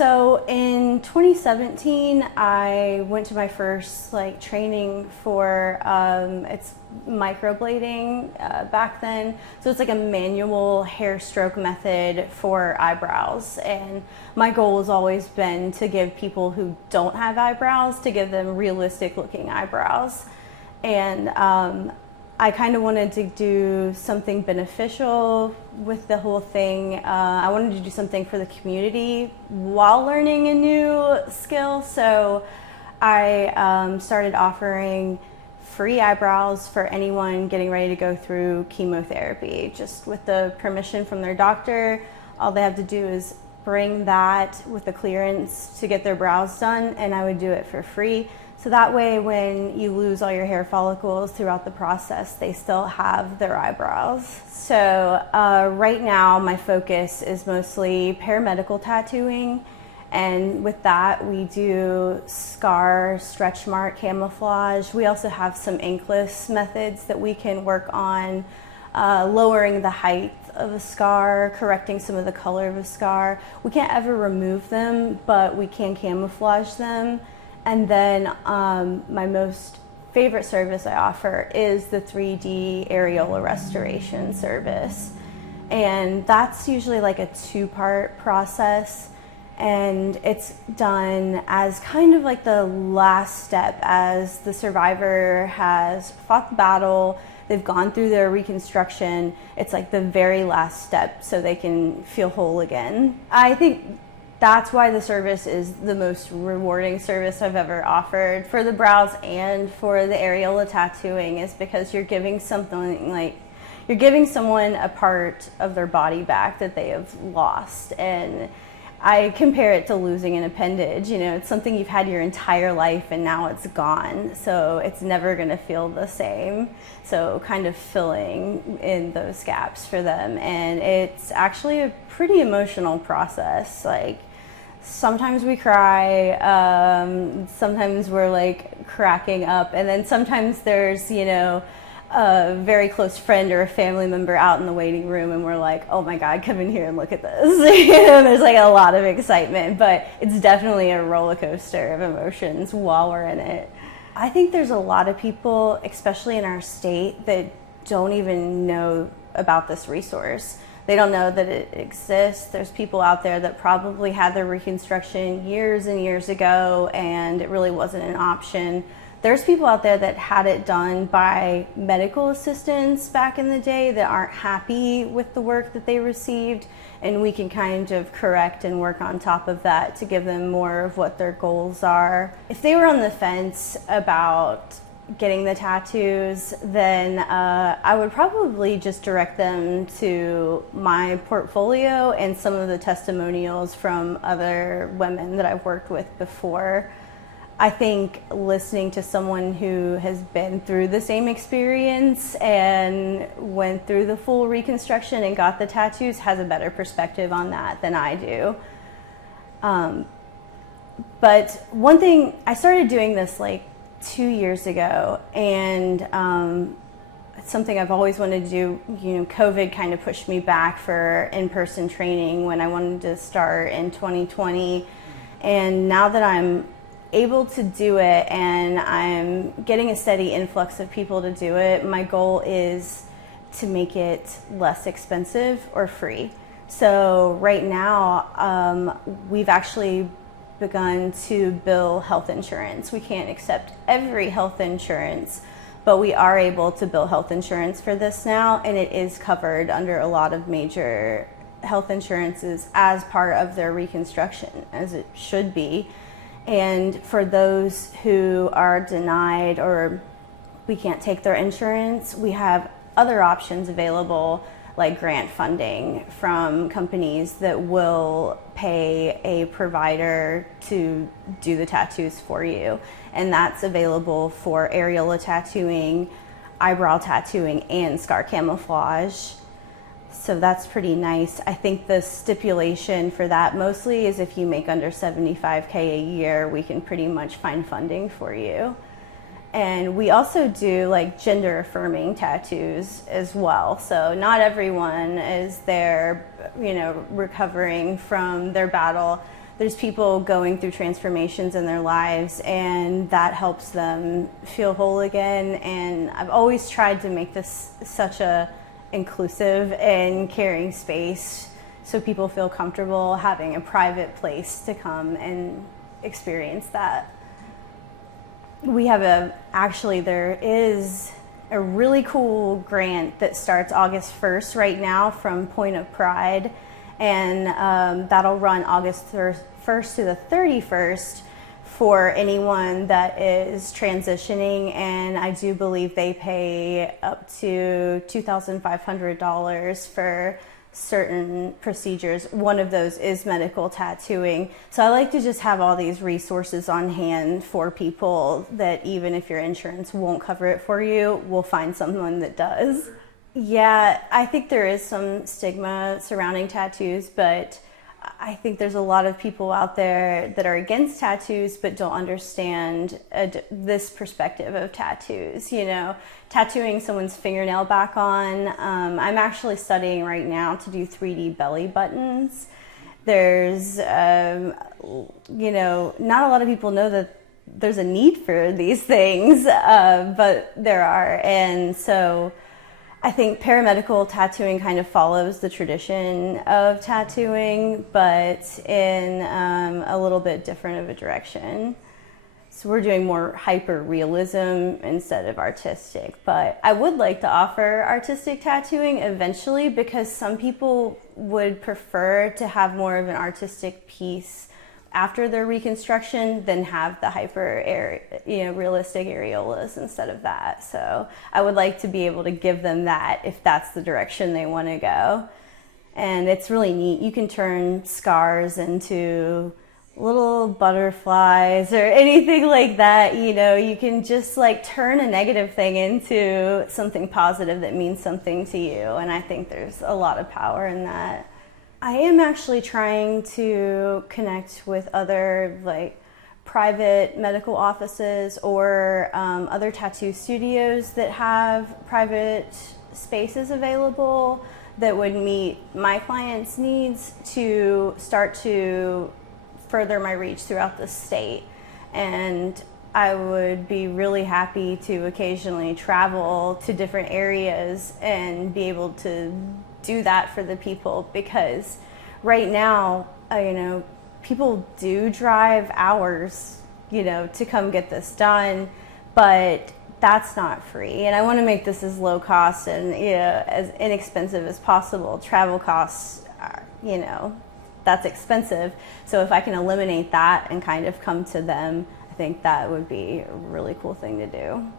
So in 2017, I went to my first training for it's microblading back then. So it's like a manual hair stroke method for eyebrows. And my goal has always been to give people who don't have eyebrows, to give them realistic looking eyebrows. And I kind of wanted to do something beneficial with the whole thing. I wanted to do something for the community while learning a new skill. So I started offering free eyebrows for anyone getting ready to go through chemotherapy. Just with the permission from their doctor, all they have to do is bring that with the clearance to get their brows done, and I would do it for free. So that way, when you lose all your hair follicles throughout the process, they still have their eyebrows. So right now, my focus is mostly paramedical tattooing. And with that, we do scar, stretch mark, camouflage. We also have some inkless methods that we can work on, lowering the height of a scar, correcting some of the color of a scar. We can't ever remove them, but we can camouflage them. And then my most favorite service I offer is the 3D areola restoration service. And that's usually like a two-part process. And it's done as kind of like the last step as the survivor has fought the battle, they've gone through their reconstruction. It's like the very last step so they can feel whole again. I think that's why the service is the most rewarding service I've ever offered for the brows and for the areola tattooing, is because you're giving someone a part of their body back that they have lost. And I compare it to losing an appendage. You know, it's something you've had your entire life and now it's gone. So it's never going to feel the same. So kind of filling in those gaps for them. And it's actually a pretty emotional process. Like, sometimes we cry, sometimes we're like cracking up, and then sometimes there's, you know, a very close friend or a family member out in the waiting room and we're like, oh my God, come in here and look at this. You know, there's like a lot of excitement, but it's definitely a roller coaster of emotions while we're in it. I think there's a lot of people, especially in our state, that don't even know about this resource. They don't know that it exists. There's people out there that probably had their reconstruction years and years ago and it really wasn't an option. There's people out there that had it done by medical assistants back in the day that aren't happy with the work that they received, and we can kind of correct and work on top of that to give them more of what their goals are. If they were on the fence about getting the tattoos, then I would probably just direct them to my portfolio and some of the testimonials from other women that I've worked with before. I think listening to someone who has been through the same experience and went through the full reconstruction and got the tattoos has a better perspective on that than I do. But one thing, I started doing this like 2 years ago, and it's something I've always wanted to do. You know, COVID kind of pushed me back for in-person training when I wanted to start in 2020. And now that I'm able to do it and I'm getting a steady influx of people to do it, my goal is to make it less expensive or free. So right now, we've actually begun to bill health insurance. We can't accept every health insurance, but we are able to bill health insurance for this now, and it is covered under a lot of major health insurances as part of their reconstruction, as it should be. And for those who are denied or we can't take their insurance, we have other options available, like grant funding from companies that will pay a provider to do the tattoos for you. And that's available for areola tattooing, eyebrow tattooing, and scar camouflage. So that's pretty nice. I think the stipulation for that mostly is if you make under $75K a year, we can pretty much find funding for you. And we also do like gender affirming tattoos as well. So not everyone is there, you know, recovering from their battle. there's people going through transformations in their lives, and that helps them feel whole again. And I've always tried to make this such a inclusive and caring space so people feel comfortable having a private place to come and experience that. We have there is a really cool grant that starts August 1st right now from Point of Pride, and that'll run August 1st to the 31st for anyone that is transitioning, and I do believe they pay up to $2,500 for certain procedures. One of those is medical tattooing. So I like to just have all these resources on hand for people that even if your insurance won't cover it for you, we'll find someone that does. Yeah, I think there is some stigma surrounding tattoos, but I think there's a lot of people out there that are against tattoos but don't understand this perspective of tattoos. You know, tattooing someone's fingernail back on. I'm actually studying right now to do 3D belly buttons. There's, you know, not a lot of people know that there's a need for these things, but there are. And so I think paramedical tattooing kind of follows the tradition of tattooing, but in a little bit different of a direction. So we're doing more hyper realism instead of artistic. But I would like to offer artistic tattooing eventually, because some people would prefer to have more of an artistic piece after their reconstruction than have the realistic areolas instead of that. So I would like to be able to give them that if that's the direction they want to go. And it's really neat. You can turn scars into little butterflies or anything like that. You know, you can just like turn a negative thing into something positive that means something to you. And I think there's a lot of power in that. I am actually trying to connect with other like private medical offices or other tattoo studios that have private spaces available that would meet my clients' needs to start to further my reach throughout the state. And I would be really happy to occasionally travel to different areas and be able to do that for the people, because right now, you know, people do drive hours, you know, to come get this done, but that's not free. And I want to make this as low cost and, you know, as inexpensive as possible. Travel costs are, you know, that's expensive. So if I can eliminate that and kind of come to them, I think that would be a really cool thing to do.